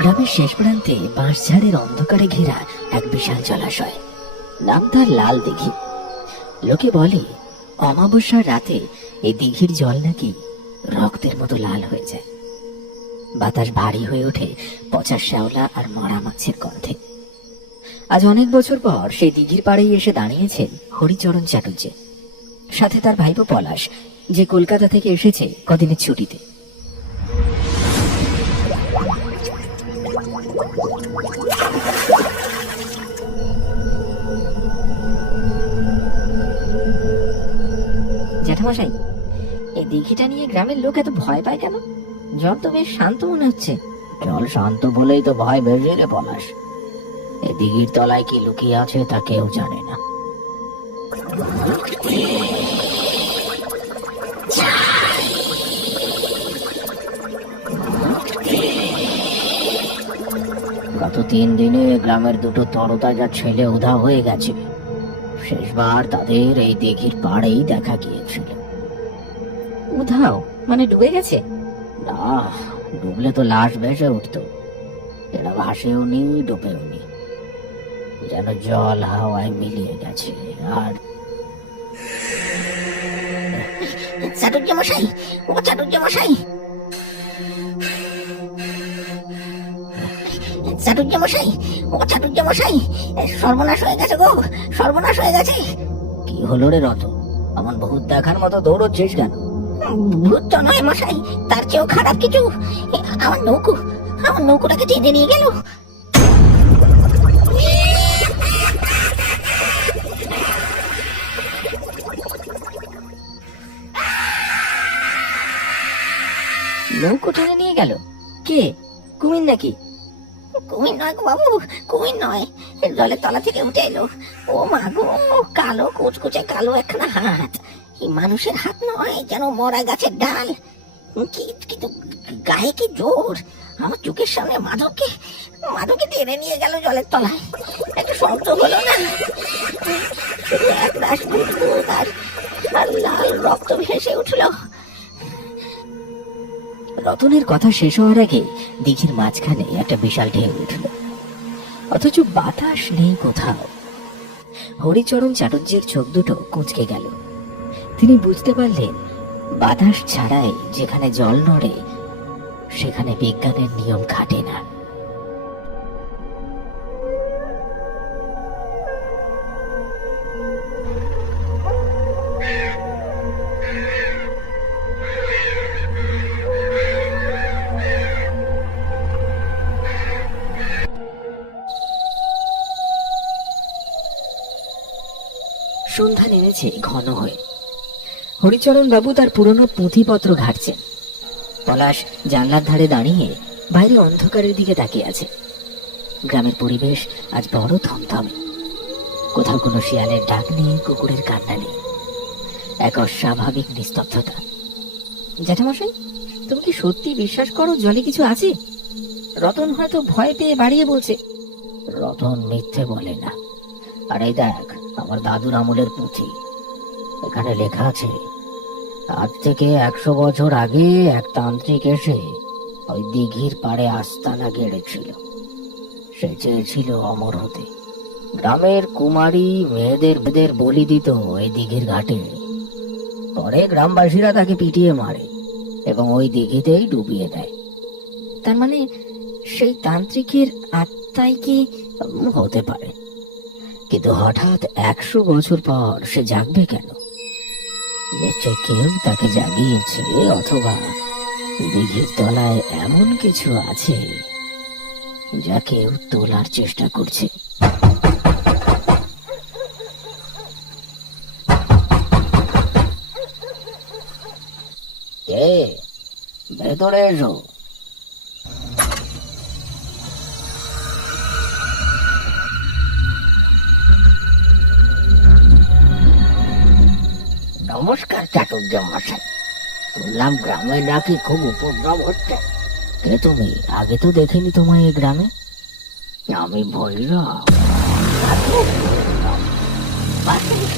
গ্রামের শেষ প্রান্তে বাঁশঝাড়ের অন্ধকারে ঘেরা এক বিশাল জলাশয়, নাম তার লাল দিঘি। লোকে বলে অমাবস্যার রাতে এই দিঘির জল নাকি রক্তের মতো লাল হয়ে যায়। বাতাস ভারী হয়ে ওঠে পচা শ্যাওলা আর মরা মাছের গন্ধে। আজ অনেক বছর পর সেই দিঘির পাড়েই এসে দাঁড়িয়েছেন হরিচরণ চ্যাটার্জি, সাথে তার ভাইপো পলাশ, যে কলকাতা থেকে এসেছে কদিনের ছুটিতে। জ্যাঠামশাই, এই দিঘিটা নিয়ে গ্রামের লোক এত ভয় পায় কেন? জল তো বেশ শান্ত মনে হচ্ছে। জল শান্ত বলেই তো ভয় বেশি রে পলাশ। এই দিঘির তলায় কি লুকিয়ে আছে তা কেউ জানে না। গত 3 দিনে গ্রামের দুটো তরতাজা ছেলে উধাও হয়ে গেছে। শেষবার তাদের এই দিঘির পাড়েই দেখা গিয়েছিল। উধাও মানে ডুবে গেছে? না, ডুবলে তো লাশ ভেসে উঠতো। এরা ভাসেও নি, ডুবেও নি, যেন জল হাওয়ায় মিলিয়ে গেছে। আর চাটুর্য মশাই, ও চাটুর্য মশাই, চাটুর্য মশাই, ও চাটুর্য মশাই, সর্বনাশ হয়ে গেছে গো, সর্বনাশ হয়ে গেছে। কি হলো রে রত, আমার ভূত দেখার মতো দৌড়চ্ছিস কেন? ভূত তো নয় মশাই, তার চেয়েও খারাপ কিছু। আমার নৌকোটাকে টেনে নিয়ে গেল। নৌকো টেনে নিয়ে গেল? কে? কুমির নাকি? কুমির নয় গো বাবু, কুমির নয়। জলের তলা থেকে উঠে এলো। ও মা গো, কালো কুচকুচে কালো একখানা হাত। মানুষের হাত নয়, যেন মরা গাছের ডাল। কিন্তু গায়ে কি জোর! আমার চোখের সামনে মাধবকে টেনে নিয়ে গেল জলের তলায়। একটা শব্দ হলো না, শুধু এক রাশ বুদবুদ আর লাল রক্ত ভেসে উঠল। রতনের কথা শেষ হওয়ার আগে দিঘির মাঝখানে একটা বিশাল ঢেউ উঠল, অথচ বাতাস নেই কোথাও। হরিচরণ চ্যাটার্জির চোখ দুটো কুঁচকে গেল। তিনি বুঝতে পারলেন, বাতাস ছাড়াই যেখানে জল নড়ে সেখানে বিজ্ঞানের নিয়ম খাটে না। সন্ধ্যা নেমেছে ঘন হয়ে। হরিচরণ বাবু তার পুরনো পুঁথিপত্র ঘাটছেন। পলাশ জানলার ধারে দাঁড়িয়ে বাইরে অন্ধকারের দিকে তাকিয়ে আছে। গ্রামের পরিবেশ আজ বড় থমথমে। কোথাও কোনো শিয়ালের ডাক নেই, কুকুরের কান্না নেই, এক অস্বাভাবিক নিস্তব্ধতা। জ্যাঠামশাই, তুমি কি সত্যি বিশ্বাস করো জলে কিছু আছে? রতন হয়তো ভয় পেয়ে বাড়িয়ে বলছে। রতন মিথ্যে বলে না। আর এই দেখ, আমার দাদুর আমলের পুঁথি। এখানে লেখা আছে, আজ থেকে 100 বছর আগে এক তান্ত্রিক এসে ওই দিঘির পাড়ে আস্তানা গেড়েছিল। সে চেয়েছিল অমর হতে। গ্রামের কুমারী মেয়েদের বলি দিত ওই দিঘির ঘাটে। পরে গ্রামবাসীরা তাকে পিটিয়ে মারে এবং ওই দিঘিতেই ডুবিয়ে দেয়। তার মানে সেই তান্ত্রিকের আত্মাই কি হতে পারে? কিন্তু হঠাৎ 100 বছর পর সে জাগবে কেন? নিশ্চয় কেউ তাকে জাগিয়েছে, অথবা দিঘির তলায় এমন কিছু আছে যা কেউ তোলার চেষ্টা করছে। ভেতরে এসো। নমস্কার চাটুর্য মশাই, শুনলাম গ্রামে নাকি খুব উপদ্রব হচ্ছে। কে তুমি? আগে তো দেখিনি তোমায় এই গ্রামে। আমি ভৈরব।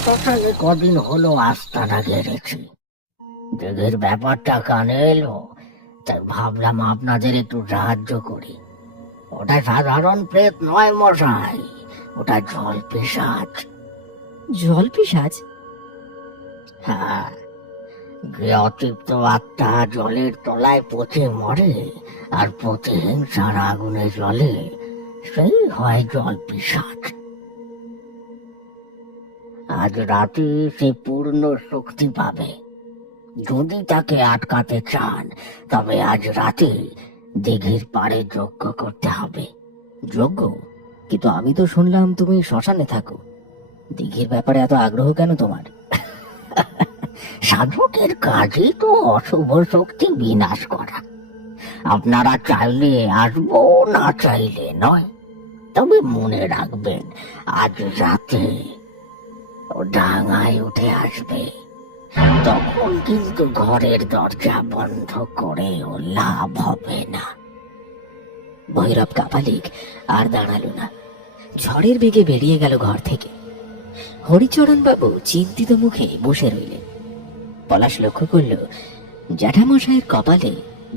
শ্মশানে কদিন হলো আস্তানা গেড়েছি। দিঘির ব্যাপারটা কানে এলো, তাই ভাবলাম আপনাদের একটু সাহায্য করি। ওটা সাধারণ প্রেত নয় মশাই, ওটা জল পিশাচ। জল পিশাচ? হ্যাঁ, যে অতৃপ্ত আত্মা জলের তলায় পচে মরে আর প্রতিহিংসার আগুনে জ্বলে, সেই হয় জল পিশাচ। আজ রাতে সে পূর্ণ শক্তি পাবে। যদি তাকে আটকাতে চান তবে আজ রাতে দিঘির পাড়ে যজ্ঞ করতে হবে। যজ্ঞ? কিন্তু আমি তো শুনলাম তুমি শ্মশানে থাকো, দিঘির ব্যাপারে এত আগ্রহ কেন তোমার? সাধকের কাজই তো অশুভ শক্তি বিনাশ করা। আপনারা চাইলে আসবো, না চাইলে নয়। তবে মনে রাখবেন, আজ রাতে ও ডাঙায় উঠে আসবে। তখন কিন্তু ঘরের দরজা বন্ধ করেও লাভ হবে না। ভৈরব কাপালিক আর দাঁড়ালো না, ঝড়ের বেগে বেরিয়ে গেল ঘর থেকে। হরিচরণ বাবু চিন্তিত মুখে বসে রইলেন। পলাশ লক্ষ্য করল জ্যাঠামশাইয়ের কপালে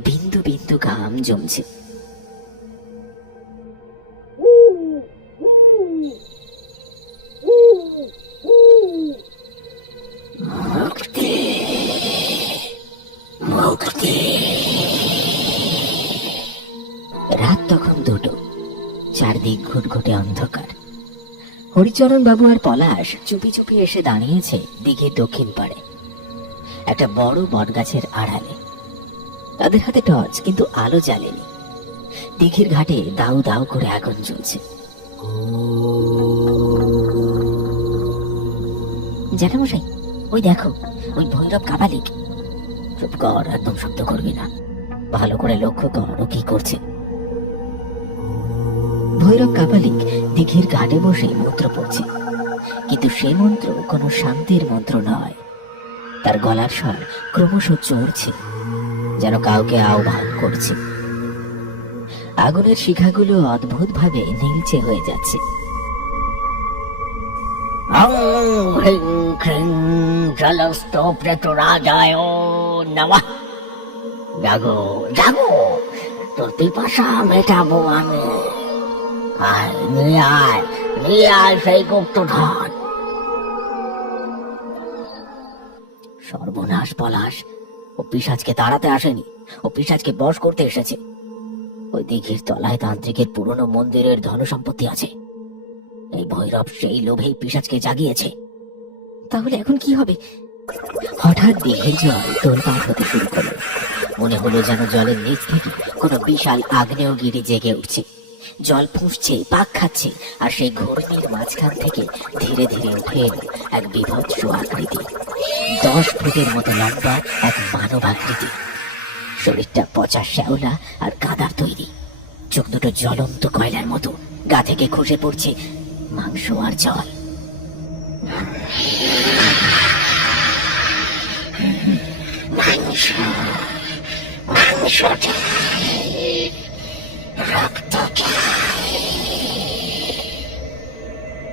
বিন্দু বিন্দু ঘাম জমছে। মুক্তি, মুক্তি। রাত তখন 2টো, চারদিক ঘুটঘুটে অন্ধকার। হরিচরণ বাবু আর পলাশ চুপি চুপি এসে দাঁড়িয়েছে দিঘির দক্ষিণ পাড়ে, একটা বড় বটগাছের আড়ালে। তাদের হাতে টর্চ, কিন্তু আলো জ্বালেনি। দিঘির ঘাটে দাউ দাউ করে আগুন জ্বলছে। জ্যাঠামশাই, ওই দেখো, ওই ভৈরব কাপালিক। চুপ কর, একদম শব্দ করবি না, ভালো করে লক্ষ্য কর ও কি করছে। ভৈরব কাপালিক দিঘির ঘাটে বসে মন্ত্র পড়ছে, কিন্তু সে মন্ত্র কোনো শান্তির মন্ত্র নয়। তার গলার স্বর ক্রমশ চড়ছে, যেন কাউকে আহ্বান করছে। আগুনের শিখাগুলো অদ্ভুত ভাবে নীলচে হয়ে যাচ্ছে। জাগো, জাগো, তোর পিপাসা মেটাবো আমি। আয়, নিয়ে আয়, নিয়ে আয় সেই গুপ্তধন। সর্বনাশ পলাশ, ও পিশাচকে তাড়াতে আসেনি, ও পিশাচকে বশ করতে এসেছে। ওই দিঘির তলায় তান্ত্রিকের পুরনো মন্দিরের ধন সম্পত্তি আছে। এই ভৈরব সেই লোভেই পিশাচকে জাগিয়েছে। তাহলে এখন কি হবে? হঠাৎ দিঘির জল তোলপাড় হতে শুরু করলো। মনে হলো যেন জলের নিচ থেকে কোনো বিশাল আগ্নেয়গিরি জেগে উঠছে। জল ফুঁসছে, পাক খাচ্ছে, আর সেই ঘূর্ণির মাঝখান থেকে ধীরে ধীরে উঠে এলো এক বিভৎস আকৃতি। 10 ফুটের মতো লম্বা এক মানব আকৃতি। শরীরটা পচা শ্যাওলা আর কাদার তৈরি। চোখ দুটো জ্বলন্ত কয়লার মতো, গা থেকে খসে পড়ছে মাংস আর জল। মাংস, মাংস চাই, রক্ত চাই।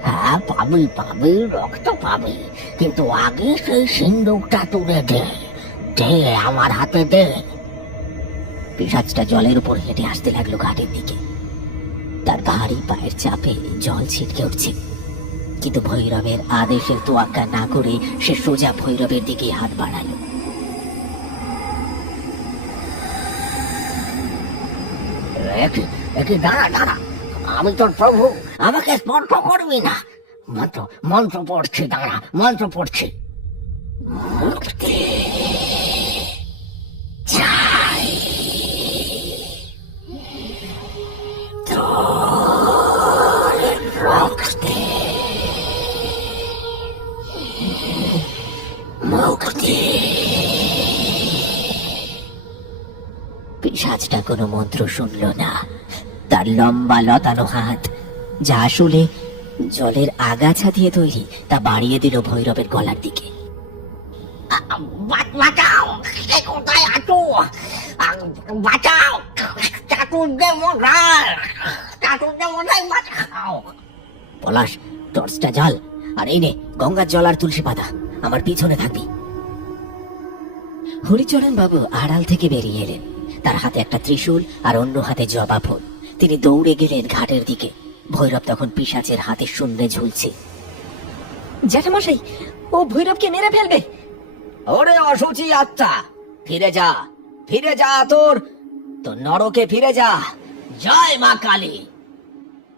হ্যাঁ, পাবি পাবি, রক্ত পাবি, কিন্তু আগে সেই সিন্দুকটা তুলে দে, দে আমার হাতে দে। পিশাচটা জলের উপর হেঁটে আসতে লাগলো ঘাটের দিকে। তার ভারী পায়ের চাপে জল ছিটকে উঠছে, কিন্তু ভৈরবের আদেশের তোয়াক্কা না করে সে সোজা ভৈরবের দিকে হাত বাড়ালো। দাঁড়া দাঁড়া, আমি তোর প্রভু, আমাকে স্পর্শ করবি না। মন্ত্র, মন্ত্র পড়ছি, দাঁড়া, মন্ত্র পড়ছি। মুক্তি চাই, তোর রক্তে মুক্তি। পিশাচটা কোনো মন্ত্র শুনল না। তার লম্বা লতানো হাত, যা আসলে জলের আগাছা দিয়ে তৈরি, তা বাড়িয়ে দিল ভৈরবের গলার দিকে। বাঁচাও, কোথায় আছো? বাঁচাও, চাটুর্দে মশাই, চাটুর্দে মশাই, বাঁচাও। পলাশ, টর্চটা জ্বাল আর এই নে গঙ্গার জল আর তুলসী পাতা, আমার পিছনে থাকবি। হরিচরণ বাবু আড়াল থেকে বেরিয়ে এলেন, তার হাতে একটা ত্রিশূল আর অন্য হাতে জবা ফুল। তিনি দৌড়ে গেলেন ঘাটের দিকে। ভৈরব তখন পিশাচের হাতে শূন্যে ঝুলছে। জ্যাঠামশাই, ও ভৈরবকে মেরে ফেলবে। ওরে অসুচি আত্মা, ফিরে যা, ফিরে যা, তোর নরকে ফিরে যা। জয় মা কালী।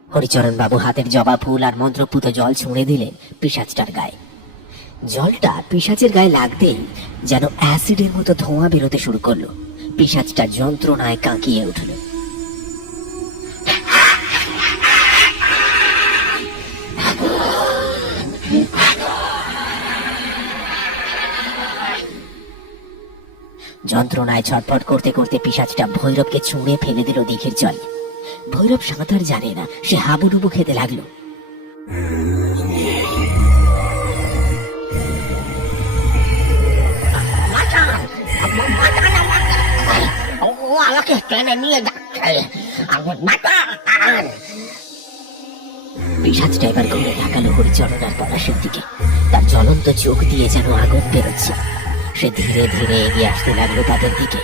হরিচরণ বাবু হাতের জবা ফুল আর মন্ত্রপুত জল ছুঁড়ে দিলেন পিশাচটার গায়ে। জলটা পিশাচের গায়ে লাগতেই যেন অ্যাসিডের মতো ধোঁয়া বেরোতে শুরু করলো। পিশাচটা যন্ত্রণায় কাঁকিয়ে উঠল। যন্ত্রণায় ছটফট করতে করতে পিশাচটা ভৈরবকে ছুঁড়ে ফেলে দিল দিঘির জলে। ভৈরব সাঁতার জানে না, সে হাবুডুবু খেতে লাগলো। আমাকে টেনে নিয়ে যাচ্ছে। পিশাচটা এবার ঘুরে তাকালো হরিচরণ আর পলাশের দিকে। তার জ্বলন্ত চোখ দিয়ে যেন আগুন বেরোচ্ছে। সে ধীরে ধীরে এগিয়ে আসতে লাগলো তাদের দিকে।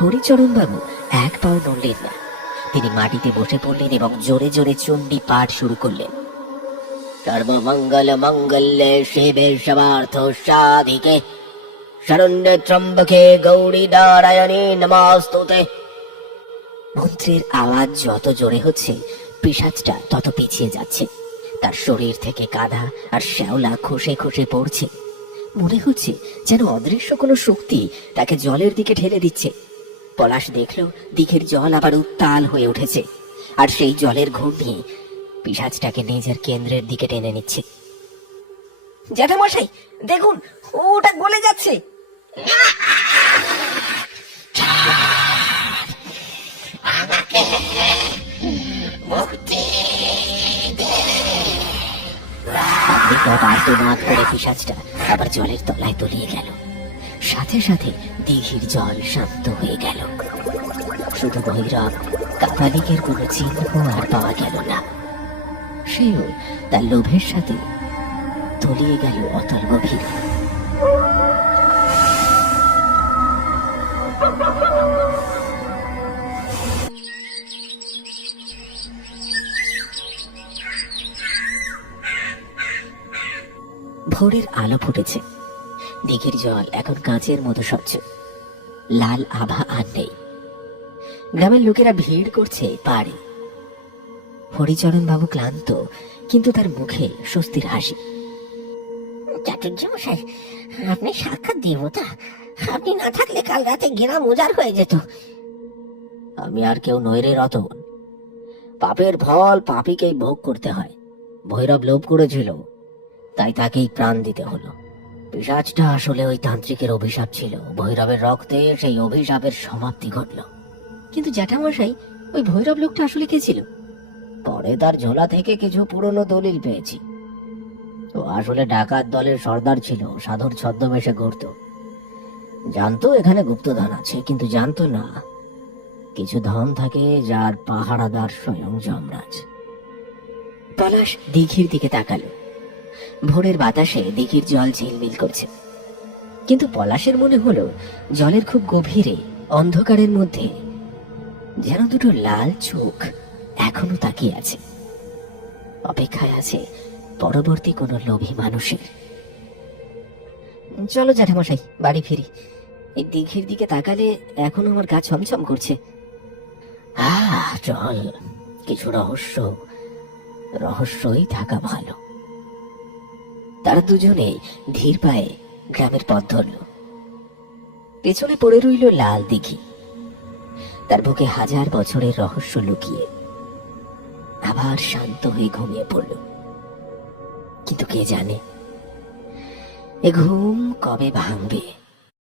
হরিচরণ বাবু এক পাও নড়লেন না। তিনি মাটিতে বসে পড়লেন এবং জোরে জোরে চণ্ডী পাঠ শুরু করলেন। সর্বমঙ্গল মঙ্গলে শিবে সমার্থ সাধিকে শরণ্যে ত্রম্বকে গৌরী নারায়ণী নমস্তুতে। মন্ত্রের আওয়াজ যত জোরে হচ্ছে, পিশাচটা তত পিছিয়ে যাচ্ছে। তার শরীর থেকে কাদা আর শ্যাওলা খসে খসে পড়ছে। মনে হচ্ছে যেন অদৃশ্য কোনো শক্তি তাকে জলের দিকে ঠেলে দিচ্ছে। পলাশ দেখল দিঘির জল আবার উত্তাল হয়ে উঠেছে, আর সেই জলের ঘূর্ণি পিশাচটাকে নিজের কেন্দ্রের দিকে টেনে নিচ্ছে। জ্যাঠামশাই দেখুন, ওটা গলে যাচ্ছে। আর্তনাদ করে পিশাচটা আবার জলের তলায় তলিয়ে গেল। সাথে সাথে দিঘির জল শান্ত হয়ে গেল। শুধু ভৈরব কাপালিকের কোনো চিহ্ন আর পাওয়া গেল না। সেও তার লোভের সাথে তলিয়ে গেল অতল গভীর। ভোরের আলো ফুটেছে। দিঘির জল এখন কাঁচের মতো স্বচ্ছ, লাল আভা আর নেই। গ্রামের লোকেরা ভিড় করছে পাড়ে। হরিচরণ বাবু ক্লান্ত, কিন্তু তার মুখে স্বস্তির হাসি। চাটুর্যমশাই, আপনি সাক্ষাৎ দেবতা। আপনি না থাকলে কাল রাতে গ্রাম উজাড় হয়ে যেত। আমি আর কেউ নই রে রতন। পাপের ফল পাপীকেই ভোগ করতে হয়। ভৈরব লোভ করেছিল, তাই তাকেই প্রাণ দিতে হলো। পিশাচটা আসলে ওই তান্ত্রিকের অভিশাপ ছিল। ভৈরবের রক্তে সেই অভিশাপের সমাপ্তি ঘটল। কিন্তু জ্যাঠামশাই, ওই ভৈরব লোকটা আসলে কে ছিল? পরে তার ঝোলা থেকে কিছু পুরনো দলিল পেয়েছি। ও আসলে ডাকাত দলের সর্দার ছিল, সাধুর ছদ্মবেশে ঘুরত। জানতো এখানে গুপ্তধন আছে, কিন্তু জানতো না কিছু ধন থাকে যার পাহারাদার স্বয়ং যমরাজ। পলাশ দিঘির দিকে তাকালো। ভোরের বাতাসে দিঘির জল ঝিলমিল করছে, কিন্তু পলাশের মনে হলো জলের খুব গভীরে অন্ধকারের মধ্যে যেন দুটো লাল চোখ এখনো তাকিয়ে আছে, অপেক্ষায় আছে পরবর্তী কোনো লোভী মানুষের। চলো জ্যাঠামশাই, বাড়ি ফিরি। এই দিঘির দিকে তাকালে এখনো আমার গা ছমছম করছে। চল, কিছু রহস্যই থাকা ভালো। তারা দুজনে ধীর পায়ে গ্রামের পথ ধরল। পেছনে পড়ে রইল লাল দিঘি, তার বুকে হাজার বছরের রহস্য লুকিয়ে। আবার শান্ত হয়ে ঘুমিয়ে পড়ল। কিন্তু কে জানে এ ঘুম কবে ভাঙবে।